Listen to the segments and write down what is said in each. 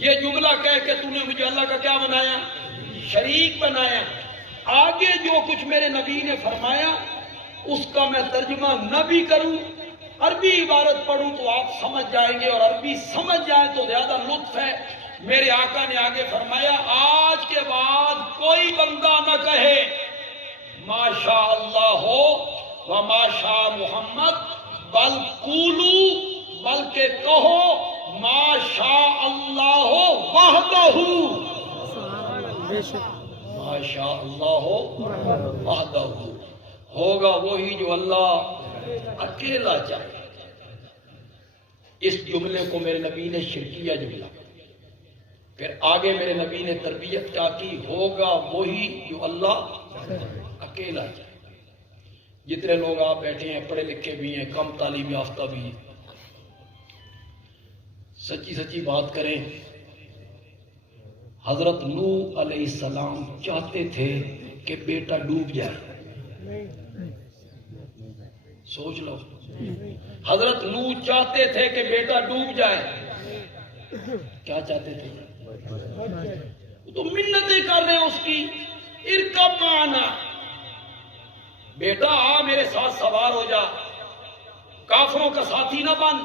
یہ جملہ کہہ کے تو نے مجھے اللہ کا کیا بنایا؟ شریک بنایا۔ آگے جو کچھ میرے نبی نے فرمایا اس کا میں ترجمہ نہ بھی کروں، عربی عبارت پڑھوں تو آپ سمجھ جائیں گے، اور عربی سمجھ جائیں تو زیادہ لطف ہے۔ میرے آقا نے آگے فرمایا آج کے بعد کوئی بندہ نہ کہے ما شاء اللہ ہو و ما شاء محمد، بل قولو، بلکہ کہو ما شاء اللہ وحدہ، ما شاء اللہ وحدہ، ہوگا وہی جو اللہ اکیلا چاہے۔ اس جملے کو میرے نبی نے شرکیہ جملہ، پھر آگے میرے نبی نے تربیت کیا کی، ہوگا وہی جو اللہ اکیلا چاہے۔ جتنے لوگ آپ بیٹھے ہیں پڑھے لکھے بھی ہیں، کم تعلیم یافتہ بھی ہیں، سچی سچی بات کریں، حضرت نوح علیہ السلام چاہتے تھے کہ بیٹا ڈوب جائے، سوچ لو، حضرت نوح چاہتے تھے کہ بیٹا ڈوب جائے، کیا چاہتے تھے؟ تو منتیں کر رہے ہیں اس کی، ارکب معنا، بیٹا آ میرے ساتھ سوار ہو جا، کافروں کا ساتھی نہ بن۔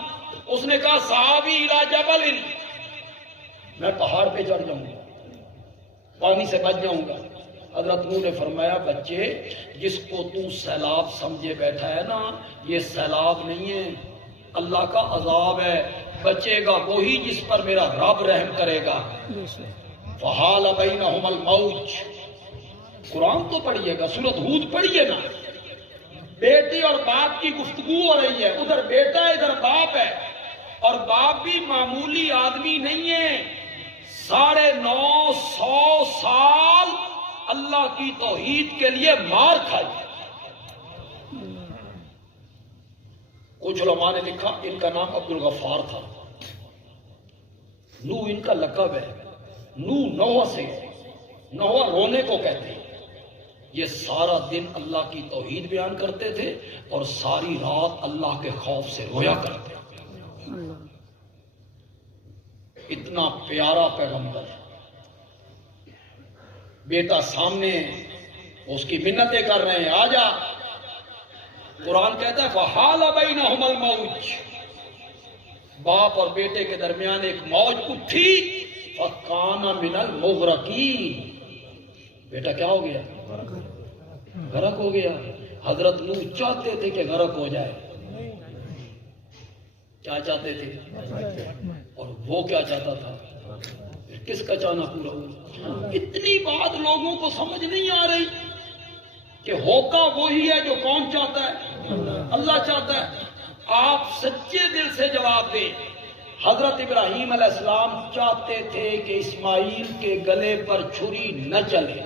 اس نے کہا صحابی الی جبل، میں پہاڑ پہ چڑھ جاؤں گا، پانی سے بچ جاؤں گا۔ حضرت نوح نے فرمایا بچے جس کو تو سیلاب سمجھے بیٹھا ہے نا، یہ سیلاب نہیں ہے، اللہ کا عذاب ہے، بچے گا وہی جس پر میرا رب رحم کرے گا۔ فحال بینہم الموج، قرآن تو پڑھیے گا، سورۃ ہود پڑھیے نا، بیٹی اور باپ کی گفتگو ہو رہی ہے، ادھر بیٹا ہے ادھر باپ ہے، اور باپ بھی معمولی آدمی نہیں ہے، 950 سال اللہ کی توحید کے لیے مار کھائی۔ کچھ علماء نے لکھا ان کا نام عبد الغفار تھا، نوح ان کا لقب ہے، نوح نوح سے، نوح رونے کو کہتے ہیں۔ یہ سارا دن اللہ کی توحید بیان کرتے تھے اور ساری رات اللہ کے خوف سے رویا کرتے تھے۔ اتنا پیارا پیغمبر، بیٹا سامنے اس کی منتیں کر رہے ہیں آ جا، قرآن کہتا ہے فحال بینہم الموج، باپ اور بیٹے کے درمیان ایک موج اٹھی، فکان من المغرقین، بیٹا کیا ہو گیا؟ غرق ہو گیا۔ حضرت نوح چاہتے تھے کہ غرق ہو جائے، کیا چاہتے تھے؟ اور وہ کیا چاہتا تھا؟ کس کا چاہنا پورا ہوا؟ اتنی بات لوگوں کو سمجھ نہیں آ رہی کہ ہوگا وہی ہے جو کون چاہتا ہے؟ اللہ چاہتا ہے۔ آپ سچے دل سے جواب دیں، حضرت ابراہیم علیہ السلام چاہتے تھے کہ اسماعیل کے گلے پر چھری نہ چلے،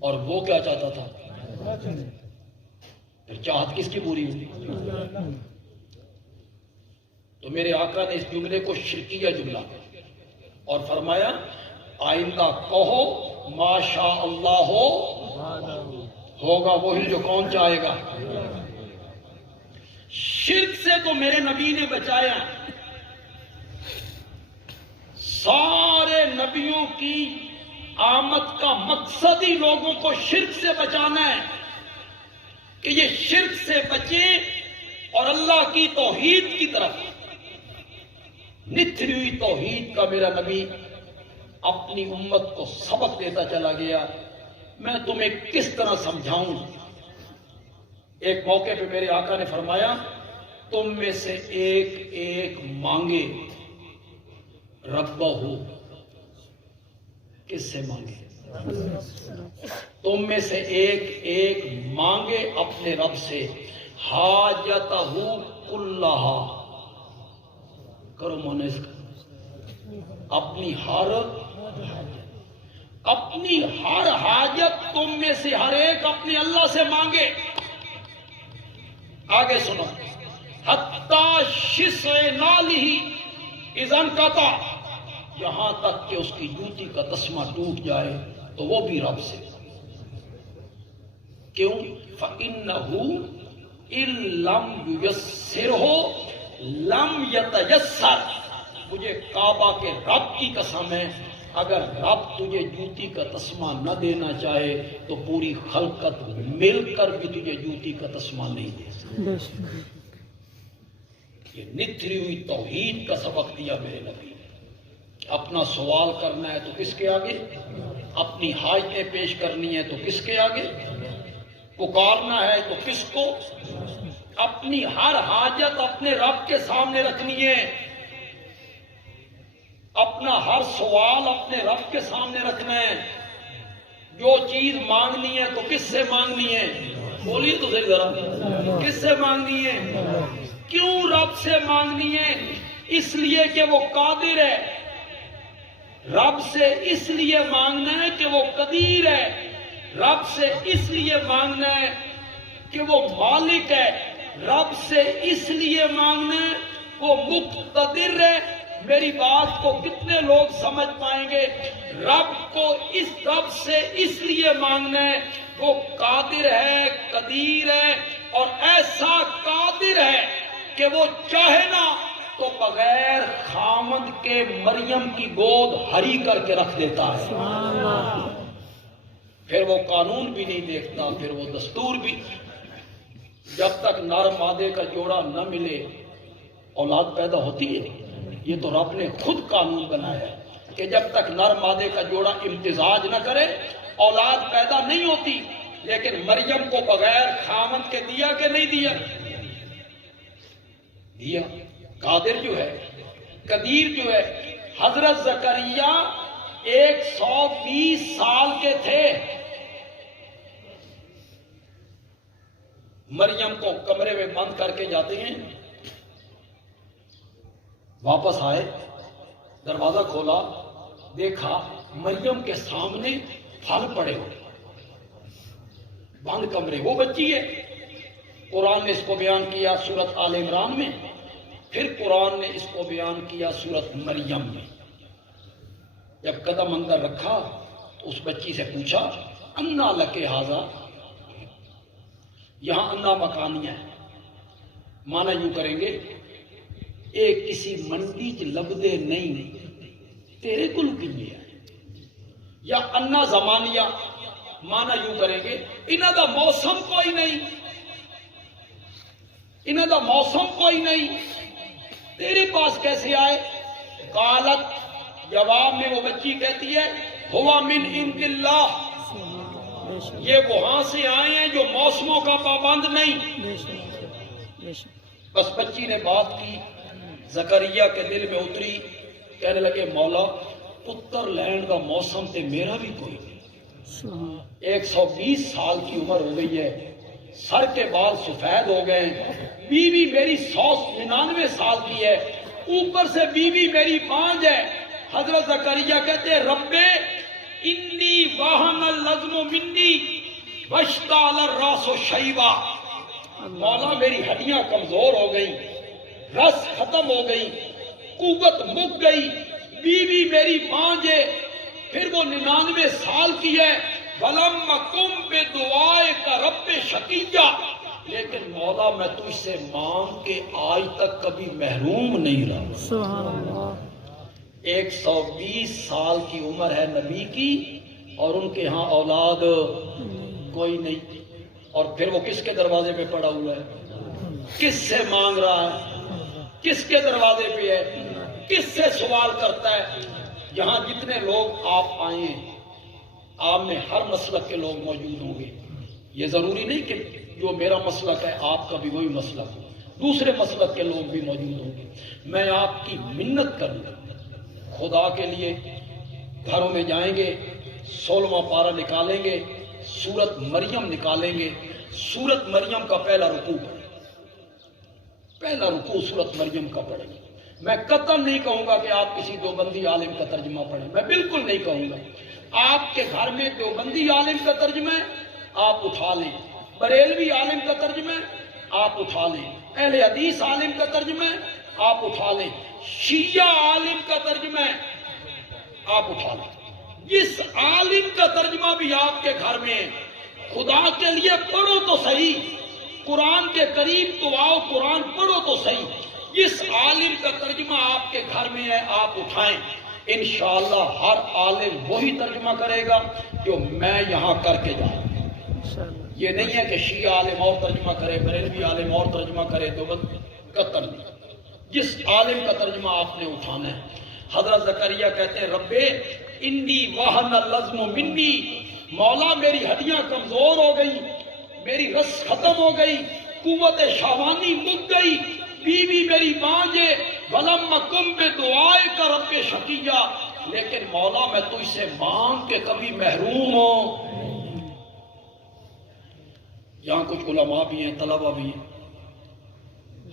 اور وہ کیا چاہتا تھا؟ پھر چاہت کس کی پوری ہوئی؟ تو میرے آقا نے اس جملے کو شرکیہ جملہ اور فرمایا آئندہ کہو ما شاء اللہ ہو، ہوگا وہی جو کون چاہے گا۔ شرک سے تو میرے نبی نے بچایا، سارے نبیوں کی آمد کا مقصد ہی لوگوں کو شرک سے بچانا ہے کہ یہ شرک سے بچیں اور اللہ کی توحید کی طرف۔ نتھری ہوئی توحید کا میرا نبی اپنی امت کو سبق دیتا چلا گیا۔ میں تمہیں کس طرح سمجھاؤں؟ ایک موقع پہ میرے آقا نے فرمایا تم میں سے ایک ایک مانگے ربہ، کس سے مانگے؟ تم میں سے ایک ایک مانگے اپنے رب سے، حاجتہ کلہا، کرو مونس کا، اپنی ہر حاجت تم میں سے ہر ایک اپنے اللہ سے مانگے۔ آگے سنو، حتی شسع نالہ اذا انقطع، یہاں تک کہ اس کی جوتی کا تسمہ ٹوٹ جائے تو وہ بھی رب سے۔ کیوں؟ فَإِنَّهُ إِن لَمْ يُيَسِّرْهُ لَمْ یتیسر، مجھے کعبہ کے رب کی قسم ہے، اگر رب تجھے جوتی کا تسمہ نہ دینا چاہے تو پوری خلقت مل کر بھی تجھے جوتی کا تسمہ نہیں دے سکتی۔ یہ نتھری ہوئی توحید کا سبق دیا میرے نبی نے۔ اپنا سوال کرنا ہے تو کس کے آگے؟ اپنی حاجتیں پیش کرنی ہے تو کس کے آگے؟ پکارنا ہے تو کس کو؟ اپنی ہر حاجت اپنے رب کے سامنے رکھنی ہے، اپنا ہر سوال اپنے رب کے سامنے رکھنا ہے۔ جو چیز مانگنی ہے تو کس سے مانگنی ہے؟ بولیے تو صحیح ذرا، کس سے مانگنی ہے؟ کیوں رب سے مانگنی ہے؟ اس لیے کہ وہ قادر ہے۔ رب سے اس لیے مانگنا ہے کہ وہ قدیر ہے۔ رب سے اس لیے مانگنا ہے کہ وہ مالک ہے۔ رب سے اس لیے مانگنا ہے وہ مقتدر ہے۔ میری بات کو کتنے لوگ سمجھ پائیں گے؟ رب کو رب سے اس لیے مانگنا ہے وہ قادر ہے، قدیر ہے، اور ایسا قادر ہے کہ وہ چاہے نا تو بغیر خامد کے مریم کی گود ہری کر کے رکھ دیتا ہے۔ پھر وہ قانون بھی نہیں دیکھتا، پھر وہ دستور بھی۔ جب تک نر مادے کا جوڑا نہ ملے اولاد پیدا ہوتی ہے؟ یہ تو رب نے خود قانون بنایا ہے کہ جب تک نر مادے کا جوڑا امتزاج نہ کرے اولاد پیدا نہیں ہوتی۔ لیکن مریم کو بغیر خامد کے دیا کہ نہیں دیا؟ دیا۔ قادر جو ہے، قدیر جو ہے۔ حضرت زکریا 120 سال کے تھے، مریم کو کمرے میں بند کر کے جاتے ہیں، واپس آئے، دروازہ کھولا، دیکھا مریم کے سامنے پھل پڑے ہوئے، بند کمرے، وہ بچی ہے۔ قرآن نے اس کو بیان کیا سورت آل عمران میں، پھر قرآن نے اس کو بیان کیا سورت مریم میں۔ جب قدم اندر رکھا تو اس بچی سے پوچھا انا لکے ھذا، یہاں انا مکانیہ ہے، معنی یوں کریں گے ایک کسی منڈی چ لبدے نہیں تیرے کل کیے ہے، یا انا زمانیہ، معنی یوں کریں گے انہاں دا موسم کوئی نہیں، انہاں دا موسم کوئی نہیں، تیرے پاس کیسے آئے؟ قالت، جواب میں وہ بچی کہتی ہے ہوا من عند اللہ، یہ وہاں سے آئے ہیں جو موسموں کا پابند نہیں۔ بس بچی نے بات کی، زکریا کے دل میں اتری، کہنے لگے مولا پتر لین کا موسم تے میرا بھی کوئی نہیں۔ 120 سال کی عمر ہو گئی ہے، سر کے بال سفید ہو گئے ہیں، بیوی میری 199 سال کی ہے، اوپر سے بیوی میری بانج ہے۔ حضرت زکریا کہتے ہیں رب انی واہن اللزم منی واشتعل الراس شیبا، مولا میری ہڈیاں کمزور ہو گئی، رس ختم ہو گئی، قوت مک گئی، بیوی میری بانج ہے، پھر وہ 99 سال کی ہے، وَلَمَّ كُمْ بِدُعَائِكَ رَبِّ شَقِيًّا، لیکن مولا میں تجھ سے مانگ کے آج تک کبھی محروم نہیں رہا۔ سبحان اللہ۔ 120 سال کی عمر ہے نبی کی اور ان کے ہاں اولاد کوئی نہیں، اور پھر وہ کس کے دروازے پہ پڑا ہوا ہے؟ کس سے مانگ رہا ہے؟ کس کے دروازے پہ ہے؟ کس سے سوال کرتا ہے؟ یہاں جتنے لوگ آپ آئے ہیں آپ میں ہر مسلک کے لوگ موجود ہوں گے، یہ ضروری نہیں کہ جو میرا مسلک ہے آپ کا بھی وہی مسلک ہو، دوسرے مسلک کے لوگ بھی موجود ہوں گے۔ میں آپ کی منت کروں گا خدا کے لیے، گھروں میں جائیں گے 16واں پارہ نکالیں گے، سورت مریم نکالیں گے، سورت مریم کا پہلا رکوع سورت مریم کا پڑھیں گے۔ میں قطعاً نہیں کہوں گا کہ آپ کسی دیوبندی عالم کا ترجمہ پڑھیں، میں بالکل نہیں کہوں گا۔ آپ کے گھر میں دیوبندی عالم کا ترجمہ ہے آپ اٹھا لیں، بریلوی عالم کا ترجمہ ہے آپ اٹھا لیں، اہل حدیث عالم کا ترجمہ ہے آپ اٹھا لیں، شیعہ عالم کا ترجمہ ہے آپ اٹھا لیں، جس عالم کا ترجمہ بھی آپ کے گھر میں ہے، خدا کے لیے پڑھو تو صحیح، قرآن کے قریب تو آؤ، قرآن پڑھو تو صحیح۔ جس عالم کا ترجمہ آپ کے گھر میں ہے آپ اٹھائیں، انشاءاللہ ہر عالم وہی ترجمہ کرے گا جو میں یہاں کر کے جاؤں۔ یہ نہیں ہے کہ شیعہ عالم اور ترجمہ کرے، بریلوی عالم اور ترجمہ کرے، تو قطر نہیں۔ جس عالم کا ترجمہ آپ نے اٹھانا ہے۔ حضرت زکریا کہتے ہیں رب انی وہن العظم منی، مولا میری ہڈیاں کمزور ہو گئی، میری رس ختم ہو گئی، قوت شہوانی مک گئی، بیوی میری بانجے، ولم کم بے دعائے کا رب شقیہ، لیکن مولا میں تجھ سے مانگ کے کبھی محروم ہوں۔ یہاں کچھ علماء بھی ہیں، طلبہ بھی ہیں،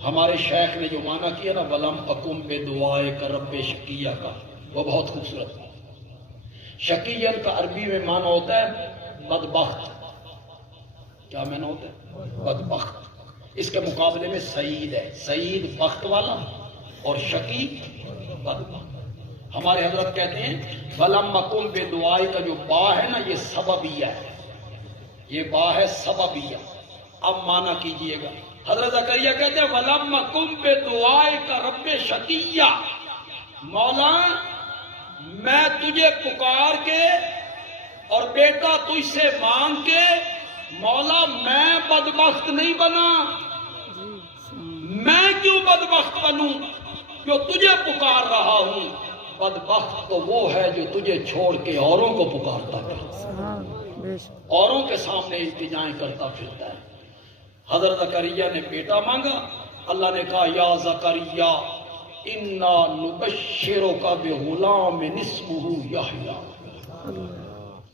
ہمارے شیخ نے جو معنی کیا نا ولم اکم بے دعائے کا رب شقیہ کا، وہ بہت خوبصورت ہے۔ شقیّن کا عربی میں معنی ہوتا ہے بدبخت۔ کیا معنی ہوتا ہے؟ بدبخت۔ اس کے مقابلے میں سعید ہے، سعید بخت والا اور شقی بدبخت۔ ہمارے حضرت کہتے ہیں ولم اکم بے دعائے کا جو با ہے نا یہ سببیہ ہے، یہ با ہے سببیہ۔ اب معنی کیجئے گا، حضرت زکریا کہتے ہیں وَلَمَّ كُن بِدُعَائِكَ رَبِّ شَقِيًّا، مولا میں تجھے پکار کے اور بیٹا تجھ سے مانگ کے، مولا میں بدبخت نہیں بنا۔ میں کیوں بدبخت بنوں جو تجھے پکار رہا ہوں؟ بدبخت تو وہ ہے جو تجھے چھوڑ کے اوروں کو پکارتا ہے، اوروں کے سامنے التجائیں کرتا پھرتا ہے۔ حضرت زکریا نے بیٹا مانگا، اللہ نے کہا یا زکریا انا نبشرک بغلام اسمہ یحییٰ۔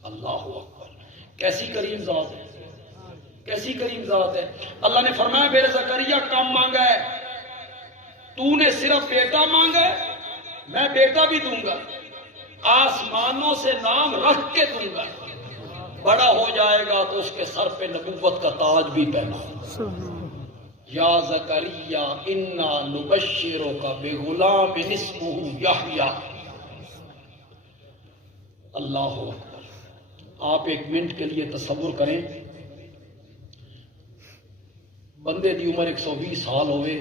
اللہ اکبر، کیسی کریم ذات ہے، کیسی کریم ذات ہے۔ اللہ نے فرمایا میرے زکریا کم مانگا ہے، تو نے صرف بیٹا مانگا ہے، میں بیٹا بھی دوں گا، آسمانوں سے نام رکھ کے دوں گا، بڑا ہو جائے گا تو اس کے سر پہ نبوت کا تاج بھی پہنا۔ یا زکریا انا نبشرک بغلام اسمہ یحییٰ۔ اللہ اکبر۔ آپ ایک منٹ کے لیے تصور کریں، بندے دی عمر 120 سال ہوئے،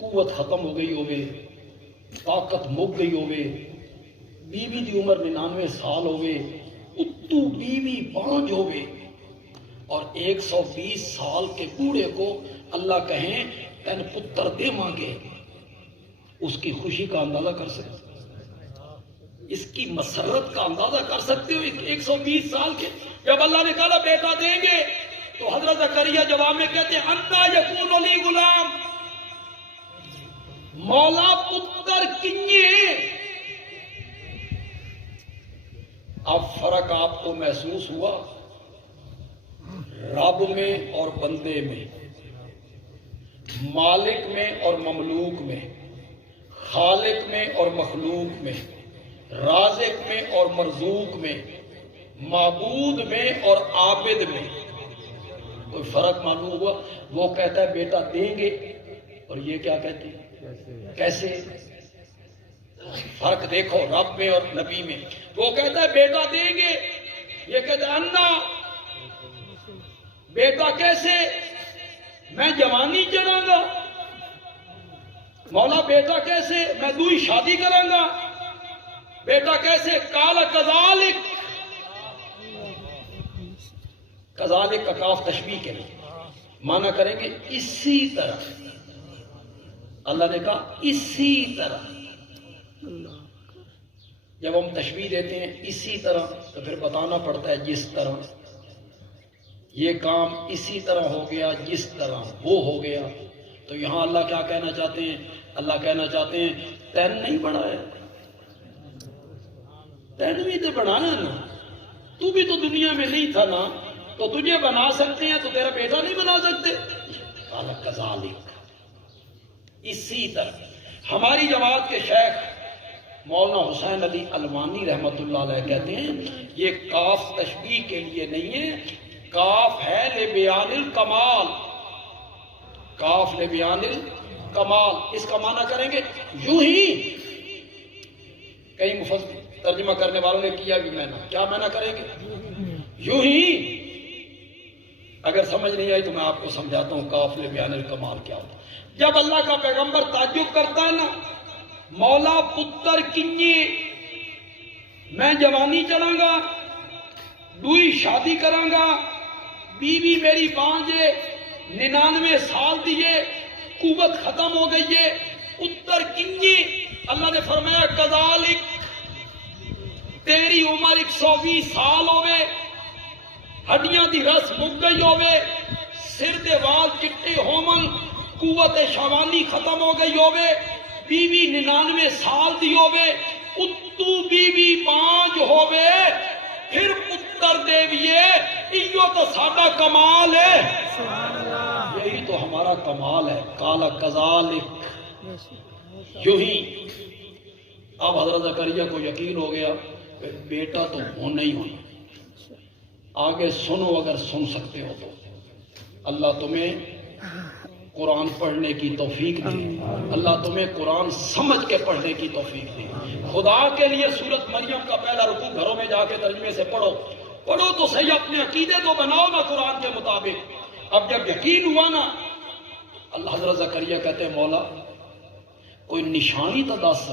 قوت ختم ہو گئی ہوئے، طاقت مک گئی ہوئے، بیوی دی عمر 99 سال ہوئے، اتو بیوی بانج ہوئے، اور 120 سال کے بوڑھے کو اللہ کہیں تین پتر دے مانگے، اس کی خوشی کا اندازہ کر سکتے، اس کی مسرت کا اندازہ کر سکتے ہو؟ 120 سال کے جب اللہ نے کہا بیٹا دیں گے تو حضرت زکریا جواب میں کہتے ہیں انا یکون لی غلام، مولا پتر کنیے۔ اب فرق آپ کو محسوس ہوا رب میں اور بندے میں، مالک میں اور مملوک میں، خالق میں اور مخلوق میں، رازق میں اور مرزوق میں، معبود میں اور عابد میں کوئی فرق معلوم ہوا؟ وہ کہتا ہے بیٹا دیں گے اور یہ کیا کہتے ہیں کیسے؟ فرق دیکھو رب میں اور نبی میں۔ وہ کہتا ہے بیٹا دیں گے، یہ کہتا ہے انا، بیٹا کیسے؟ میں جوانی چڑھاں گا، مولا بیٹا کیسے؟ میں دوئی شادی کراں گا، بیٹا کیسے؟ قال کذالک، کذالک کا کاف تشبیہ کے لیے معنی کریں گے اسی طرح۔ اللہ نے کہا اسی طرح۔ جب ہم تشبیہ دیتے ہیں اسی طرح تو پھر بتانا پڑتا ہے جس طرح، یہ کام اسی طرح ہو گیا جس طرح وہ ہو گیا۔ تو یہاں اللہ کیا کہنا چاہتے ہیں؟ اللہ کہنا چاہتے ہیں تین نہیں بنایا، تین بھی تو بنانا نا، تو بھی تو دنیا میں نہیں تھا نا، تو تجھے بنا سکتے ہیں تو تیرا بیٹا نہیں بنا سکتے؟ قال کذالک، اسی طرح۔ ہماری جماعت کے شیخ مولانا حسین علی علوانی رحمت اللہ علیہ کہتے ہیں یہ کاف تشبیہ کے لیے نہیں ہے، کاف ہے لبیان الکمال، کاف لبیان الکمال۔ اس کا معنی کریں گے یوں ہی، کئی مفسر ترجمہ کرنے والوں نے کیا بھی معنی، کیا معنی کریں گے؟ یوں ہی۔ اگر سمجھ نہیں آئی تو میں آپ کو سمجھاتا ہوں کاف لبیان الکمال کیا ہوتا ہے۔ جب اللہ کا پیغمبر تعجب کرتا ہے نا، مولا پتر کنجی میں جوانی چلاں گا، دوئی شادی کراں گا، بیوی میری بانجے 99 سال دیے، قوت ختم ہو گئی ہے، پتر کنجی۔ اللہ نے فرمایا کذالک، تیری عمر 120 سال ہوئے، ہڈیاں دی رس مک گئی ہوئے، سر دے وال چٹے ہومن، قوت شوانی ختم ہو گئی ہوئے، بیوی 99 سال دی ہوئے، اتو بیوی 5 ہوئے، پھر پتر دیویے، ایو تو سادہ کمال ہے، یہی تو ہمارا کمال ہے۔ قال کذالک، یوں ہی اب حضرت زکریا کو یقین ہو گیا کہ بیٹا تو ہونا ہی ہونا۔ آگے سنو اگر سن سکتے ہو تو، اللہ تمہیں قرآن پڑھنے کی توفیق دے، اللہ تمہیں قرآن سمجھ کے پڑھنے کی توفیق دے۔ خدا کے لیے سورت مریم کا پہلا رکوع گھروں میں جا کے ترجمے سے پڑھو، پڑھو تو صحیح، اپنے عقیدے تو بناؤ نا قرآن کے مطابق۔ اب جب یقین ہوا نا، اللہ حضرت زکریا کہتے ہیں مولا کوئی نشانی تو دس،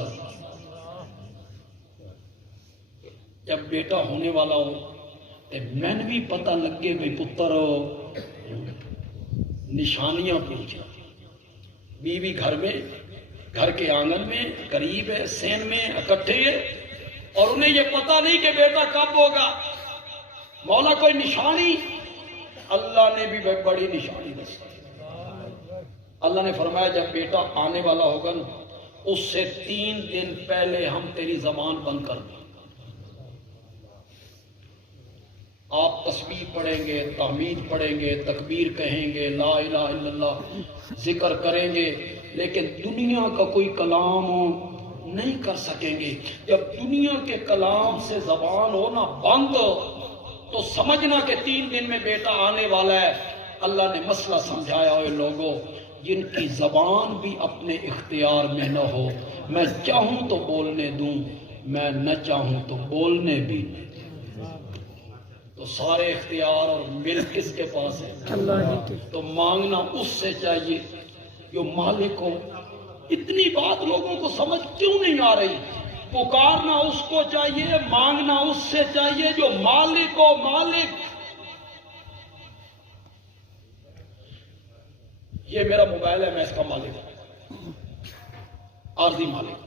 جب بیٹا ہونے والا ہو تو میں نے بھی پتہ لگے بھئی پتر ہو، نشانیاں پوچھا۔ بیوی گھر میں، گھر کے آنگن میں قریب ہے، سین میں اکٹھے ہے، اور انہیں یہ پتہ نہیں کہ بیٹا کب ہوگا۔ مولا کوئی نشانی؟ اللہ نے بھی بڑی نشانی دسی۔ اللہ نے فرمایا جب بیٹا آنے والا ہوگا نا، اس سے 3 دن پہلے ہم تیری زبان بند کر دیں، آپ تسبیح پڑھیں گے، تحمید پڑھیں گے، تکبیر کہیں گے، لا الہ الا اللہ ذکر کریں گے، لیکن دنیا کا کوئی کلام نہیں کر سکیں گے۔ جب دنیا کے کلام سے زبان ہونا بند تو سمجھنا کہ 3 دن میں بیٹا آنے والا ہے۔ اللہ نے مسئلہ سمجھایا ہوئے لوگوں، جن کی زبان بھی اپنے اختیار میں نہ ہو، میں چاہوں تو بولنے دوں، میں نہ چاہوں تو بولنے بھی نہیں، تو سارے اختیار اور ملک کس کے پاس ہے؟ اللہ۔ تو مانگنا اس سے چاہیے جو مالک ہو۔ اتنی بات لوگوں کو سمجھ کیوں نہیں آ رہی؟ پکارنا اس کو چاہیے، مانگنا اس سے چاہیے جو مالک ہو۔ مالک، یہ میرا موبائل ہے، میں اس کا مالک ہوں، عارضی مالک۔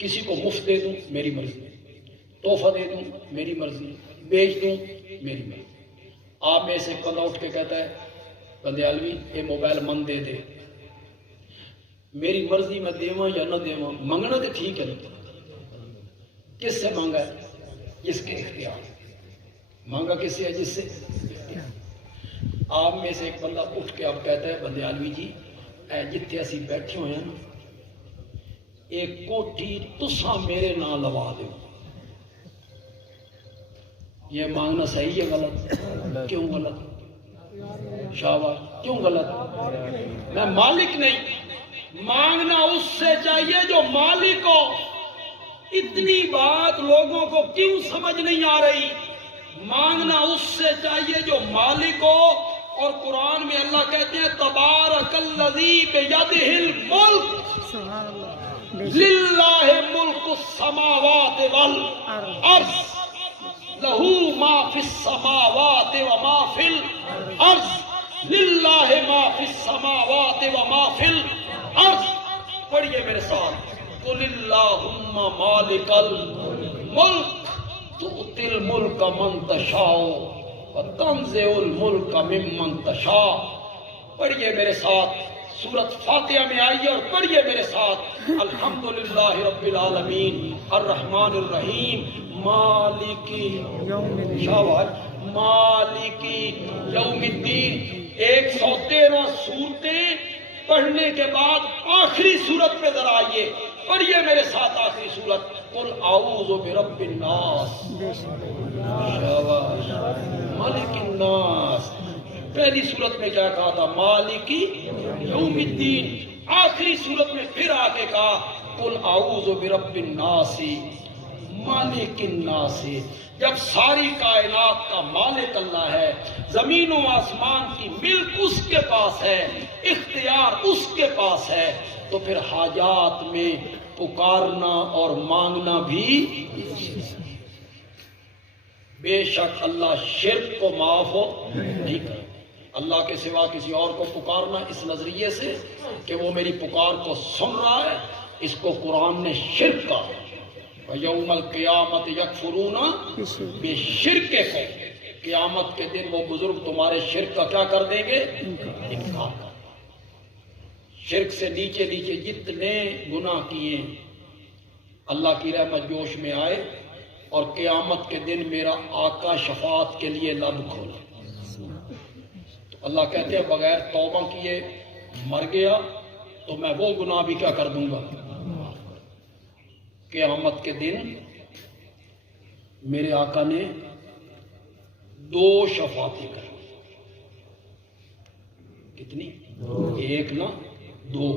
کسی کو مفت دے دوں میری مرضی، تحفہ دے دوں میری مرضی، بیچ دوں میری مرضی۔ آپ میں سے ایک بندہ اٹھ کے کہتا ہے بندیالوی یہ موبائل من دے دے، میری مرضی میں دیواں یا نہ دیواں، منگنا تو ٹھیک ہے، کس سے مانگا ہے؟ جس کے اختیار۔ مانگا کس سے ہے؟ جس سے۔ آپ میں سے ایک بندہ اٹھ کے اب کہتا ہے بندیالوی جی اے جتھے اسی بیٹھے ہوئے ہیں نا، ایک کوٹھی تساں میرے نام لوا دو۔ یہ مانگنا صحیح ہے غلط؟ کیوں غلط؟ شاباش، کیوں غلط؟ میں مالک نہیں، مانگنا اس سے چاہیے جو مالک ہو۔ اتنی بات لوگوں کو کیوں سمجھ نہیں آ رہی؟ مانگنا اس سے چاہیے جو مالک ہو، اور قرآن میں اللہ کہتے ہیں تبارک الذی بیدہ الملک للہ ملک السماوات والارض لہو ما فی السماوات وما فی الارض للہ ما فی السماوات وما فی الارض۔ پڑھئے میرے ساتھ، قل اللہم مالک الملک تؤتی الملک من تشاء وتنزع الملک ممن تشاء۔ پڑھئے میرے ساتھ، سورت فاتحہ میں آئیے اور پڑھئے میرے ساتھ، الحمدللہ رب العالمین الرحمن الرحیم مالکی مالکی یوم الدین۔ 113 سورتیں پڑھنے کے بعد آخری سورت میں ذرا آئیے، پڑھئے میرے ساتھ آخری سورت، قل اعوذ برب الناس مالک الناس۔ پہلی صورت میں کیا کہا تھا؟ مالکی یوم الدین۔ آخری صورت میں پھر آ کے کہا قل اعوذ برب الناس مالک الناس، جب ساری کائنات کا مالک اللہ ہے، زمین و آسمان کی ملک اس کے پاس ہے، اختیار اس کے پاس ہے، تو پھر حاجات میں پکارنا اور مانگنا بھی بے شک اللہ شرک کو معاف ہو نہیں کرے۔ اللہ کے سوا کسی اور کو پکارنا اس نظریے سے کہ وہ میری پکار کو سن رہا ہے، اس کو قرآن نے شرک کہا۔ وَيَوْمَ الْقِيَامَةِ يَكْفُرُونَ بِشِرْكِكُمْ، قیامت کے دن وہ بزرگ تمہارے شرک کا کیا کر دیں گے؟ انکار کر۔ شرک سے نیچے نیچے جتنے گناہ کیے، اللہ کی رحمت جوش میں آئے اور قیامت کے دن میرا آقا شفاعت کے لیے لب کھولا، تو اللہ کہتے ہیں بغیر توبہ کیے مر گیا تو میں وہ گناہ بھی کیا کر دوں گا؟ قیامت کے دن میرے آقا نے 2 شفاعتیں کر، کتنی؟ ایک نہ 2،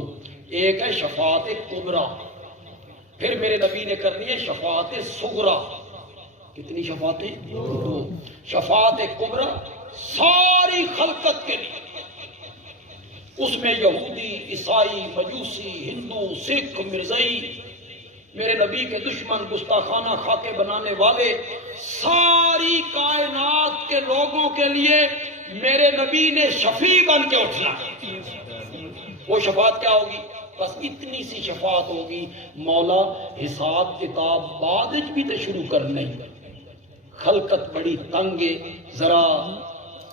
ایک ہے شفاعت کبریٰ، پھر میرے نبی نے کرنی ہے شفاعت صغریٰ۔ کتنی شفاعتیں؟ 2۔ شفاعت کبریٰ ساری خلقت کے لیے، اس میں یہودی، عیسائی، مجوسی، ہندو، سکھ، مرزائی، میرے نبی کے دشمن، گستاخانہ خاکے بنانے والے، ساری کائنات کے لوگوں کے لیے میرے نبی نے شفیع بن کے اٹھنا۔ وہ شفاعت کیا ہوگی؟ بس اتنی سی شفاعت ہوگی، مولا حساب کتاب بعد بھی تو شروع کرنے، خلقت بڑی تنگے، ذرا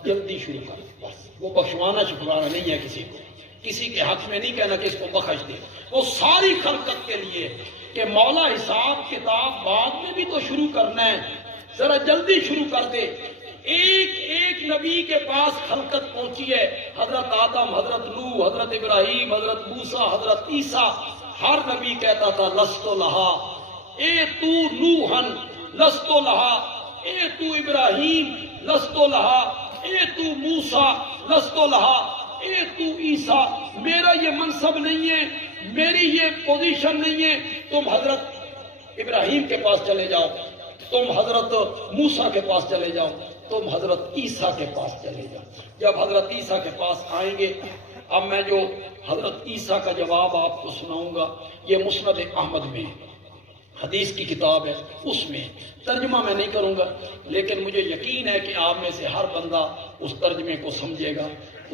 جلدی شروع کر، بس وہ بخشوانا شکرانا نہیں ہے، کسی کے حق میں نہیں کہنا کہ اس کو بخش دے، وہ ساری خلقت کے لیے کہ مولا حساب کتاب بعد میں بھی تو شروع کرنا ہے، ذرا جلدی شروع کر دے۔ ایک ایک نبی کے پاس خلقت پہنچی ہے، حضرت آدم، حضرت نوح، حضرت ابراہیم، حضرت موسیٰ، حضرت عیسیٰ، ہر نبی کہتا تھا لست لہا، اے تو نوحن لست لہا، اے تو ابراہیم لست لہا، اے تو موسیٰ لست لہا، اے تو عیسیٰ، میرا یہ منصب نہیں ہے، میری یہ پوزیشن نہیں ہے، تم حضرت ابراہیم کے پاس چلے جاؤ، تم حضرت موسیٰ کے پاس چلے جاؤ، تم حضرت عیسیٰ کے پاس چلے جاؤ۔ جب حضرت عیسیٰ کے پاس آئیں گے، اب میں جو حضرت عیسیٰ کا جواب آپ کو سناؤں گا، یہ مسند احمد میں حدیث کی کتاب ہے، اس میں ترجمہ میں نہیں کروں گا، لیکن مجھے یقین ہے کہ آپ میں سے ہر بندہ اس ترجمے کو سمجھے گا،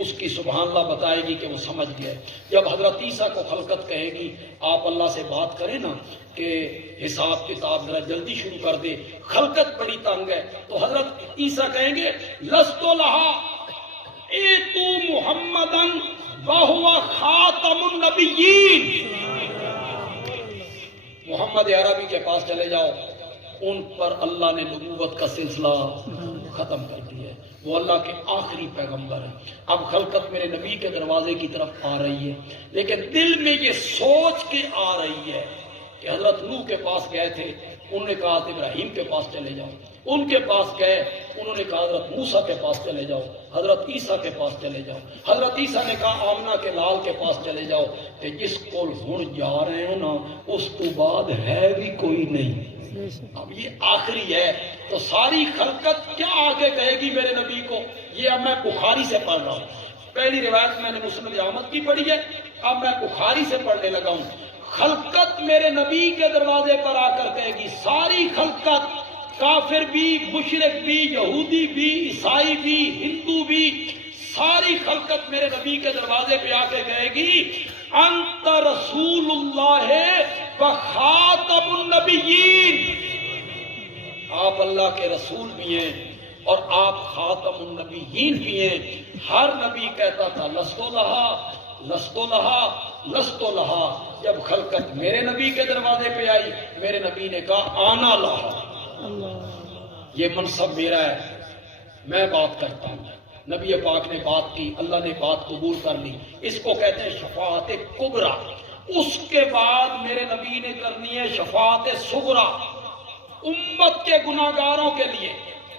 اس کی سبحان اللہ بتائے گی کہ وہ سمجھ گئے۔ جب حضرت عیسیٰ کو خلقت کہے گی آپ اللہ سے بات کریں نا کہ حساب کتاب ذرا جلدی شروع کر دے، خلقت بڑی تنگ ہے، تو حضرت عیسیٰ کہیں گے لست لہا اے تو محمدن وہو خاتم النبیین، محمد عربی کے پاس چلے جاؤ، ان پر اللہ نے نبوت کا سلسلہ ختم کر دیا ہے، وہ اللہ کے آخری پیغمبر ہیں۔ اب خلقت میرے نبی کے دروازے کی طرف آ رہی ہے، لیکن دل میں یہ سوچ کے آ رہی ہے کہ حضرت نوح کے پاس گئے تھے، انہوں نے کہا ابراہیم کے پاس چلے جاؤ، ان کے پاس گئے، انہوں نے کہا حضرت موسیٰ کے پاس چلے جاؤ، حضرت عیسیٰ کے پاس چلے جاؤ، حضرت عیسیٰ نے کہا آمنہ کے لال کے پاس چلے جاؤ، کہ جس کو ہن جا رہے ہیں نا اس تو بعد ہے بھی کوئی نہیں، اب یہ آخری ہے۔ تو ساری خلقت کیا آگے کہے گی میرے نبی کو؟ یہ اب میں بخاری سے پڑھ رہا ہوں، پہلی روایت میں نے مسند احمد کی پڑھی ہے، اب میں بخاری سے پڑھنے لگا ہوں۔ خلقت میرے نبی کے دروازے پر آ کر کہے گی، ساری خلقت، کافر بھی، مشرک بھی، یہودی بھی، عیسائی بھی، ہندو بھی، ساری خلقت میرے نبی کے دروازے پہ آ کے کہے گی انت رسول اللہ و خاتم النبیین، آپ اللہ کے رسول بھی ہیں اور آپ خاتم النبیین بھی ہیں۔ ہر نبی کہتا تھا لست لہا لست لہا لست لہا، جب خلقت میرے نبی کے دروازے پہ آئی، میرے نبی نے کہا آنا لہا، یہ منصب میرا ہے، میں بات کرتا ہوں۔ نبی پاک نے بات کی، اللہ نے بات قبول کر لی، اس کو کہتے ہیں شفاعت کبریٰ۔ اس کے بعد میرے نبی نے کرنی ہے شفاعت صغریٰ، امت کے گناہگاروں کے لیے۔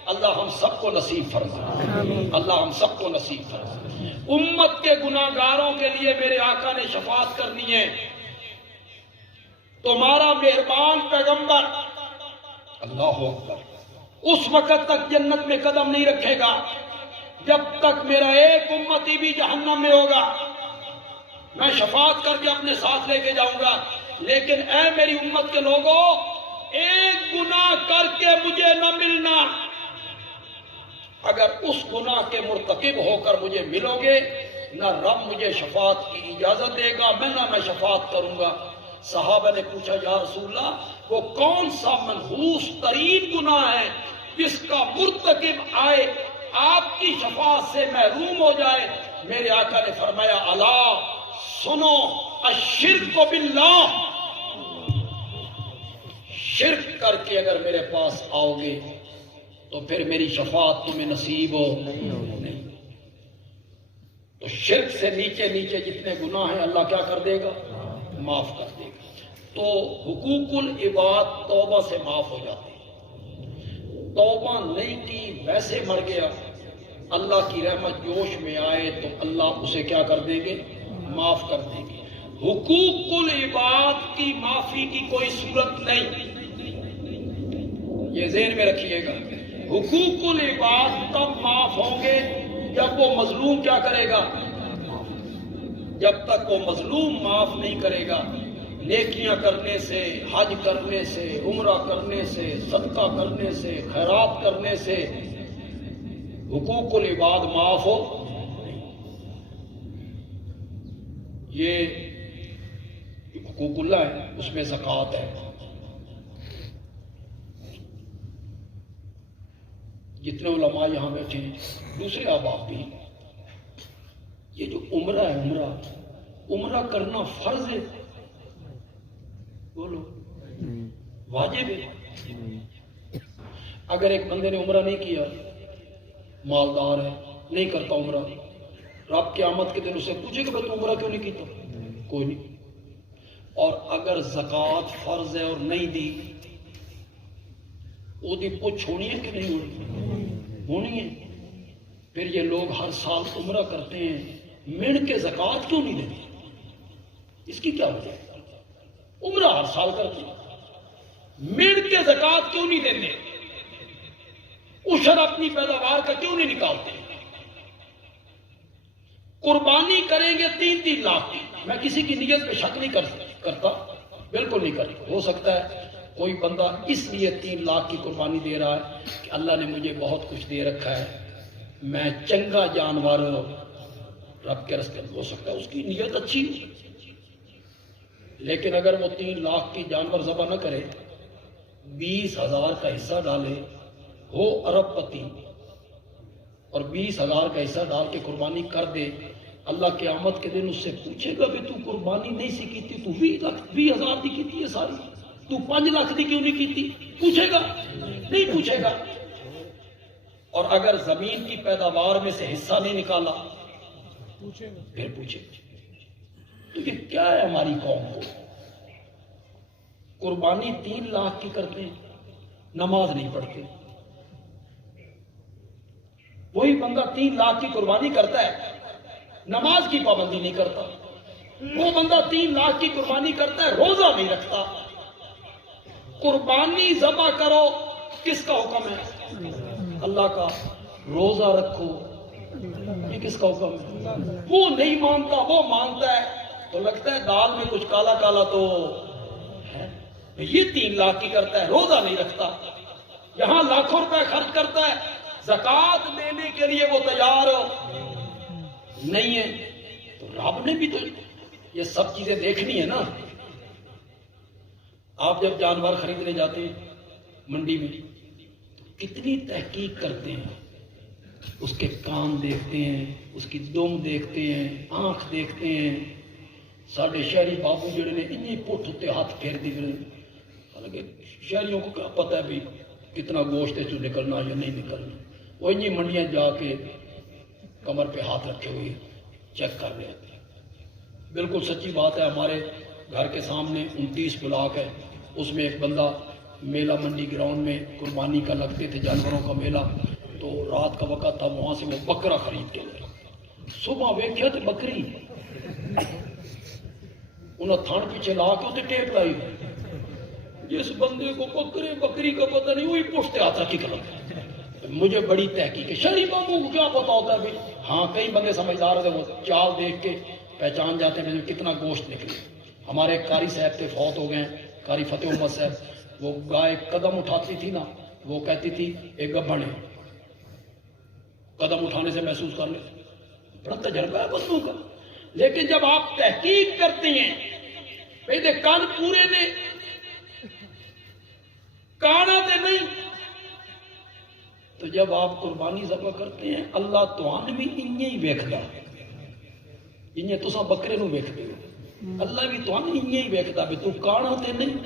اللہ ہم سب کو نصیب فرمائے، اللہ ہم سب کو نصیب فرمائے۔ امت کے گناہگاروں کے لیے میرے آقا نے شفاعت کرنی ہے۔ تمہارا مہربان پیغمبر اللہ اکبر. اس وقت تک جنت میں قدم نہیں رکھے گا جب تک میرا ایک امتی بھی جہنم میں ہوگا. میں شفاعت کر کے اپنے ساتھ لے کے جاؤں گا، لیکن اے میری امت کے لوگوں، ایک گناہ کر کے مجھے نہ ملنا. اگر اس گناہ کے مرتکب ہو کر مجھے ملو گے، نہ رب مجھے شفاعت کی اجازت دے گا، میں شفاعت کروں گا. صحابہ نے پوچھا یا رسول اللہ، وہ کون سا منحوس ترین گناہ ہے جس کا مرتکب آئے آپ کی شفاعت سے محروم ہو جائے؟ میرے آقا نے فرمایا الا سنو، الشرک باللہ، شرک کر کے اگر میرے پاس آؤ گے تو پھر میری شفاعت تمہیں نصیب ہو نہیں. تو شرک سے نیچے نیچے جتنے گناہ ہیں اللہ کیا کر دے گا؟ معاف کر دے گا. تو حقوق العباد توبہ سے معاف ہو جاتے ہیں. توبہ نہیں کی ویسے مر گیا، اللہ کی رحمت جوش میں آئے تو اللہ اسے کیا کر دیں گے؟ معاف کر دیں گے. حقوق العباد کی معافی کی کوئی صورت نہیں، یہ ذہن میں رکھیے گا. حقوق العباد تب معاف ہوں گے جب وہ مظلوم کیا کرے گا؟ جب تک وہ مظلوم معاف نہیں کرے گا، نیکیاں کرنے سے، حج کرنے سے، عمرہ کرنے سے، صدقہ کرنے سے، خیرات کرنے سے حقوق العباد معاف ہو. یہ حقوق اللہ ہے، اس میں زکوٰۃ ہے. جتنے علماء یہاں بیٹھے ہیں، دوسرے احباب بھی، یہ جو عمرہ ہے، عمرہ کرنا فرض ہے؟ بولو واجب ہے؟ اگر ایک بندے نے عمرہ نہیں کیا، مالدار ہے، نہیں کرتا عمرہ، رب قیامت کے دن اسے پوچھے گا تو عمرہ کیوں نہیں کیتا؟ کوئی نہیں. اور اگر زکوٰۃ فرض ہے اور نہیں دی، وہ دی پوچھ ہونی ہے کہ نہیں ہونی ہے. پھر یہ لوگ ہر سال عمرہ کرتے ہیں، مڑ کے زکوٰۃ کیوں نہیں دیتے؟ اس کی کیا وجہ ہے؟ عمرہ ہر سال کرتے ہیں، مڑ کے زکوٰۃ کیوں نہیں دیتے؟ عشر اپنی پیداوار کا کیوں نہیں نکالتے؟ قربانی کریں گے 3-3 لاکھ کی. میں کسی کی نیت پہ شک نہیں کرتا، بالکل نہیں کرتا. ہو سکتا ہے کوئی بندہ اس لیے 3 لاکھ کی قربانی دے رہا ہے کہ اللہ نے مجھے بہت کچھ دے رکھا ہے، میں چنگا جانور رب کے راستے میں. ہو سکتا ہے اس کی نیت اچھی ہو، لیکن اگر وہ 3 لاکھ کی جانور ذبح نہ کرے، 20,000 کا حصہ ڈالے، ہو ارب پتی، اور 20,000 کا حصہ ڈال کے قربانی کر دے، اللہ قیامت کے دن اس سے پوچھے گا کہ تو قربانی نہیں سی کیتی، تو 20,000 دی کیتی ہے ساری، تو 5 لاکھ دی کیوں نہیں کیتی؟ پوچھے گا؟ نہیں پوچھے گا. اور اگر زمین کی پیداوار میں سے حصہ نہیں نکالا پھر پوچھے گا. تو یہ کیا ہے ہماری قوم کو؟ قربانی 3 لاکھ کی کرتے ہیں، نماز نہیں پڑھتے. وہی بندہ 3 لاکھ کی قربانی کرتا ہے، نماز کی پابندی نہیں کرتا. وہ بندہ 3 لاکھ کی قربانی کرتا ہے، روزہ نہیں رکھتا. قربانی ذبح کرو، کس کا حکم ہے؟ اللہ کا. روزہ رکھو، یہ کس کا حکم ہے؟ وہ نہیں مانتا، وہ مانتا ہے تو لگتا ہے دال میں کچھ کالا کالا تو ہے. یہ 3 لاکھ کی کرتا ہے، روزہ نہیں رکھتا، یہاں لاکھوں روپے خرچ کرتا ہے، زکوٰۃ دینے کے لیے وہ تیار نہیں ہے. تو رب نے بھی تو یہ سب چیزیں دیکھنی ہے نا. آپ جب جانور خریدنے جاتے ہیں منڈی میں تو کتنی تحقیق کرتے ہیں، اس کے کان دیکھتے ہیں، اس کی دم دیکھتے ہیں، آنکھ دیکھتے ہیں. ساڑھے شہری بابو جڑے نے انہیں پٹھ ہوتے ہاتھ پھیر دی. حالانکہ شہریوں کو کیا پتہ ہے بھی کتنا گوشت ہے تو نکلنا یا نہیں نکلنا. وہ انہیں منڈیاں جا کے کمر پہ ہاتھ رکھے ہوئے چیک کر رہے ہیں. بالکل سچی بات ہے. ہمارے گھر کے سامنے 29 بلاک ہے، اس میں ایک بندہ میلہ منڈی گراؤنڈ میں قربانی کا لگتے تھے جانوروں کا میلہ، تو رات کا وقت تھا، وہاں سے وہ بکرا خرید کے لے. صبح ویکھیا تو بکری انہیں تھن پیچھے لا کے ٹیپ لائی. جس بندے کو بکرے بکری کا پتہ نہیں وہی پوچھتے آتا کی کلم. مجھے بڑی تحقیق ہے. شریف بابو کو کیا پتا ہوتا ہے بھی؟ ہاں کئی بندے سمجھدار ہوتے ہیں، وہ چال دیکھ کے پہچان جاتے ہیں کتنا گوشت نکلے. ہمارے ایک قاری صاحب تھے، فوت ہو گئے ہیں، قاری فتح احمد صاحب. وہ گائے قدم اٹھاتی تھی نا، وہ کہتی تھی ایک گبھڑ ہے، قدم اٹھانے سے محسوس کر لے. بڑا تجربہ ہے بندوں کا. لیکن جب آپ تحقیق کرتے ہیں پہلے کان پورے نے کانا دے نہیں، تو جب آپ قربانی ذبح کرتے ہیں اللہ تو بھی انہیں ہی ویکھدا، انہیں تساں بکرے نو ویکھدے ہو، اللہ بھی تو انہیں ہی ویکھدا بھی تو کانا تے نہیں.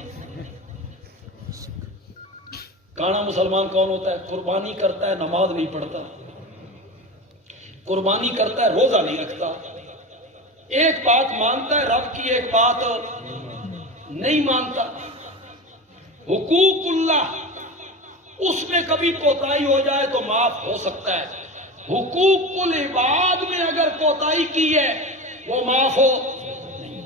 کانا مسلمان کون ہوتا ہے؟ قربانی کرتا ہے نماز نہیں پڑھتا، قربانی کرتا ہے روزہ نہیں رکھتا، ایک بات مانتا ہے رب کی، ایک بات نہیں مانتا. حقوق اللہ اس میں کبھی کوتاہی ہو جائے تو معاف ہو سکتا ہے. حقوق العباد میں اگر کوتاہی کی ہے وہ معاف ہو نہیں.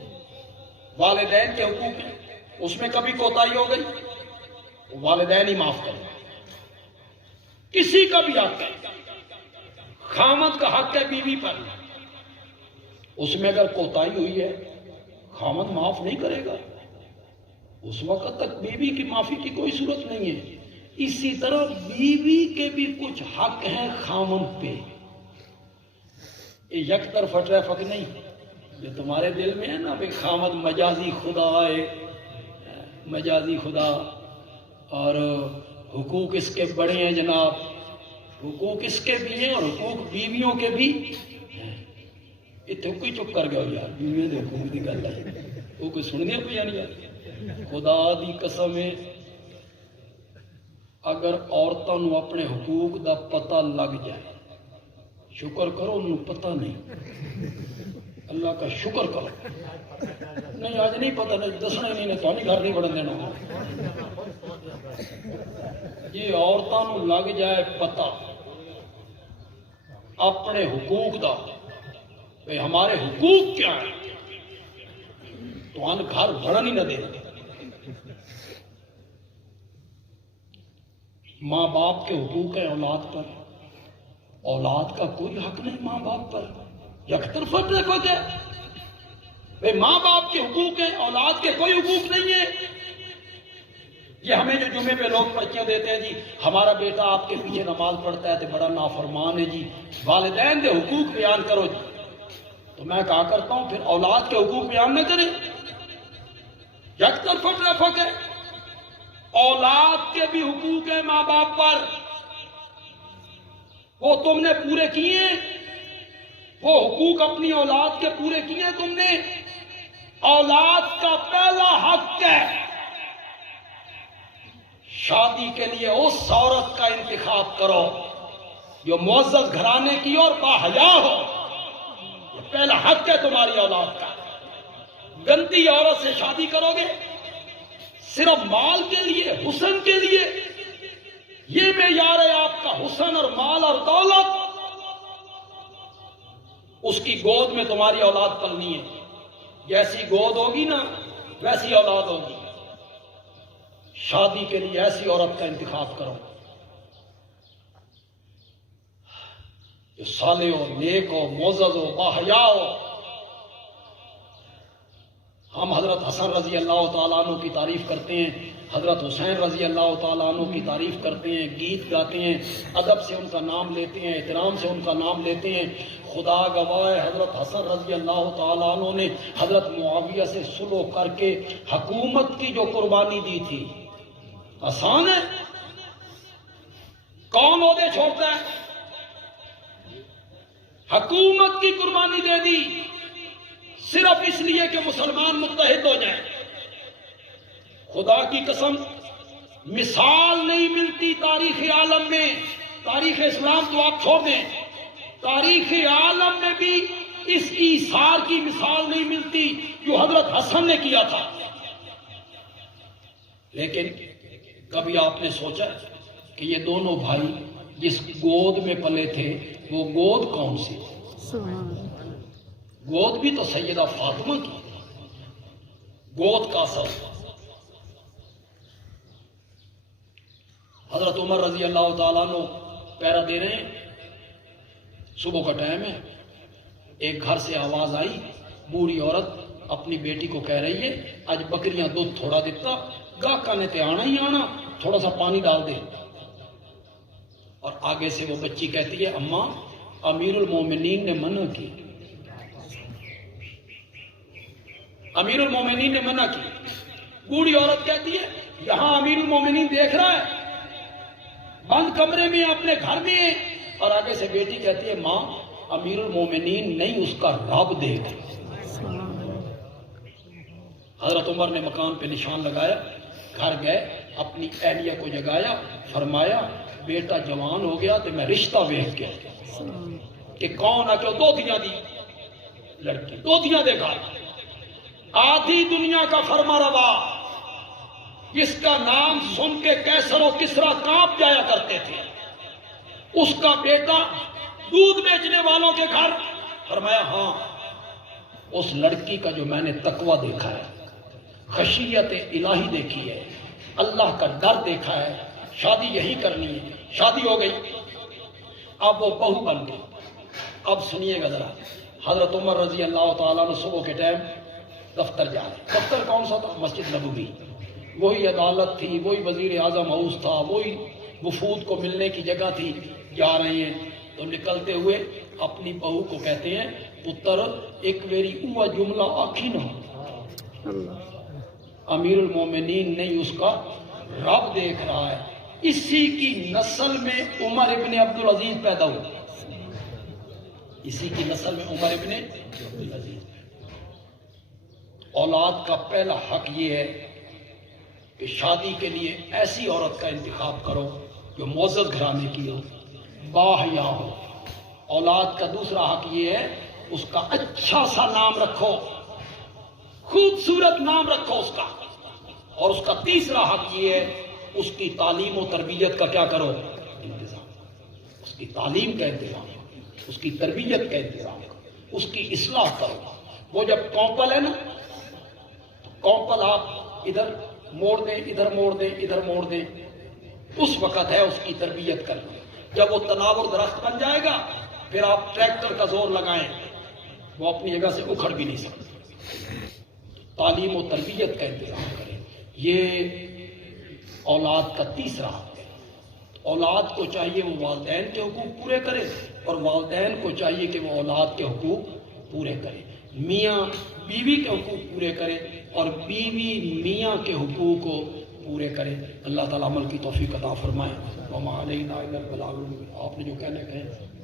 والدین کے حقوق ہیں، اس میں کبھی کوتاہی ہو گئی والدین ہی معاف کریں. کسی کا بھی حق ہے، خامد کا حق ہے بیوی پر، اس میں اگر کوتاہی ہوئی ہے خامد معاف نہیں کرے گا، اس وقت تک بیوی کی معافی کی کوئی صورت نہیں ہے. اسی طرح بیوی کے بھی کچھ حق ہیں خامد پہ. یہ یک طرف ٹریفک نہیں جو تمہارے دل میں ہے نا بھئی خامد مجازی خدا ہے، مجازی خدا، اور حقوق اس کے بڑے ہیں جناب. حقوق اس کے بھی ہیں اور حقوق بیویوں کے بھی ہیں. اتنے کوئی چپ کر گیا یار، بیویوں کے حقوق کی گل ہے وہ کوئی سننے پہ یا نہیں یار. خدا دی قسم ہے اگر عورتوں نو اپنے حقوق دا پتہ لگ جائے، شکر کرو انہوں پتہ نہیں، اللہ کا شکر کرو. نہیں آج نہیں پتہ، نہیں دسنا ہی نہیں، تو نہیں گھر نہیں بڑھن دینا. یہ عورتوں نو لگ جائے پتہ اپنے حقوق دا، بھئی ہمارے حقوق کیا ہیں، تو ان گھر بڑھن ہی نہ دے. ماں باپ کے حقوق ہیں اولاد پر، اولاد کا کوئی حق نہیں ماں باپ پر. یک طرفہ ٹریفک ہے. بھئی ماں باپ کے حقوق ہیں، اولاد کے کوئی حقوق نہیں ہے. یہ ہمیں جو جمعے پہ لوگ پرچیاں دیتے ہیں جی ہمارا بیٹا آپ کے پیچھے نماز پڑھتا ہے تو بڑا نافرمان ہے جی، والدین دے حقوق بیان کرو جی. تو میں کہا کرتا ہوں پھر اولاد کے حقوق بیان نہ کریں. یک طرفہ ٹریفک ہے. اولاد کے بھی حقوق ہیں ماں باپ پر، وہ تم نے پورے کیے ہیں، وہ حقوق اپنی اولاد کے پورے کیے ہیں تم نے. اولاد کا پہلا حق ہے شادی کے لیے اس عورت کا انتخاب کرو جو معزز گھرانے کی اور باحیا ہو. یہ پہلا حق ہے تمہاری اولاد کا. گندی عورت سے شادی کرو گے صرف مال کے لیے، حسن کے لیے، یہ معیار ہے آپ کا حسن اور مال اور دولت، اس کی گود میں تمہاری اولاد پلنی ہے. جیسی گود ہوگی نا ویسی اولاد ہوگی. شادی کے لیے ایسی عورت کا انتخاب کرو جو صالح ہو، نیک ہو، معزز ہو، باحیا ہو. ہم حضرت حسن رضی اللہ تعالیٰ عنہ کی تعریف کرتے ہیں، حضرت حسین رضی اللہ تعالیٰ عنہ کی تعریف کرتے ہیں، گیت گاتے ہیں، ادب سے ان کا نام لیتے ہیں، احترام سے ان کا نام لیتے ہیں. خدا گواہ ہے حضرت حسن رضی اللہ تعالیٰ عنہ نے حضرت معاویہ سے صلح کر کے حکومت کی جو قربانی دی تھی، آسان ہے؟ کون عہدے چھوڑتا ہے؟ حکومت کی قربانی دے دی صرف اس لیے کہ مسلمان متحد ہو جائیں. خدا کی قسم مثال نہیں ملتی تاریخ عالم میں. تاریخ اسلام تو آپ چھوڑ دیں، تاریخ عالم میں بھی اس ایثار کی مثال نہیں ملتی جو حضرت حسن نے کیا تھا. لیکن کبھی آپ نے سوچا کہ یہ دونوں بھائی جس گود میں پلے تھے وہ گود کون سی؟ گود بھی تو سیدہ فاطمہ کی. گود کا سب حضرت عمر رضی اللہ تعالیٰ عنہ پہرا دے رہے ہیں، صبح کا ٹائم ہے، ایک گھر سے آواز آئی، بوڑھی عورت اپنی بیٹی کو کہہ رہی ہے آج بکریاں دودھ تھوڑا دیتا، گاہکا نے تے آنا ہی آنا، تھوڑا سا پانی ڈال دے۔ اور آگے سے وہ بچی کہتی ہے اماں امیر المومنین نے منع کی، امیر المومنین نے منع کی۔ بوڑھی عورت کہتی ہے یہاں امیر المومنین دیکھ رہا ہے، بند کمرے میں اپنے گھر میں، اور آگے سے بیٹی کہتی ہے ماں امیر المومنین نہیں اس کا رب دیکھ۔ حضرت عمر نے مکان پہ نشان لگایا، گھر گئے، اپنی اہلیہ کو جگایا، فرمایا بیٹا جوان ہو گیا تو میں رشتہ ویکھ کے کہ کون آ کے دوتیاں دی لڑکی، دوتیاں دے گھر، آدھی دنیا کا فرما روا، جس کا نام سن کے کیسر و کسرا کانپ جایا کرتے تھے، اس کا بیٹا دودھ بیچنے والوں کے گھر۔ فرمایا ہاں اس لڑکی کا جو میں نے تقوی دیکھا ہے، خشیت الہی دیکھی ہے، اللہ کا ڈر دیکھا ہے، شادی یہی کرنی ہے، شادی ہو گئی، اب وہ بہو بن گئی۔ اب سنیے گا ذرا، حضرت عمر رضی اللہ تعالیٰ عنہ صبح کے ٹائم دفتر جا رہے، دفتر کون سا تھا؟ مسجد نبوی، وہی عدالت تھی، وہی وزیر اعظم ہاؤس تھا، وہی وفود کو ملنے کی جگہ تھی، جا رہے ہیں تو نکلتے ہوئے اپنی بہو کو کہتے ہیں پتر ایک میری اوہ جملہ آکھی نہ، امیر المومنین نہیں اس کا رب دیکھ رہا ہے۔ اسی کی نسل میں عمر ابن عبدالعزیز پیدا ہوئے، اسی کی نسل میں عمر ابن عبدالعزیز۔ اولاد کا پہلا حق یہ ہے کہ شادی کے لیے ایسی عورت کا انتخاب کرو جو معزز گھرانے کی ہو، باحیا ہو۔ اولاد کا دوسرا حق یہ ہے اس کا اچھا سا نام رکھو، خوبصورت نام رکھو اس کا، اور اس کا تیسرا حق یہ ہے اس کی تعلیم و تربیت کا کیا کرو؟ انتظام، اس کی تعلیم کا انتظام، اس کی تربیت کا انتظام کرو، اس کی اصلاح کرو۔ وہ جب کونپل ہے نا، کونپل آپ ادھر موڑ دیں، ادھر موڑ دیں، ادھر موڑ دیں، اس وقت ہے اس کی تربیت کرنا۔ جب وہ تناور درخت بن جائے گا پھر آپ ٹریکٹر کا زور لگائیں وہ اپنی جگہ سے اکھڑ بھی نہیں سکتے۔ تعلیم و تربیت کا انتظام کریں، یہ اولاد کا تیسرا حق ہے۔ اولاد کو چاہیے وہ والدین کے حقوق پورے کرے، اور والدین کو چاہیے کہ وہ اولاد کے حقوق پورے کرے، میاں بیوی کے حقوق پورے کرے اور بیوی میاں کے حقوق کو پورے کرے۔ اللہ تعالیٰ عمل کی توفیق عطا فرمائے۔ وما علینا الا البلاغ المبین۔ آپ نے جو کہنے کہیں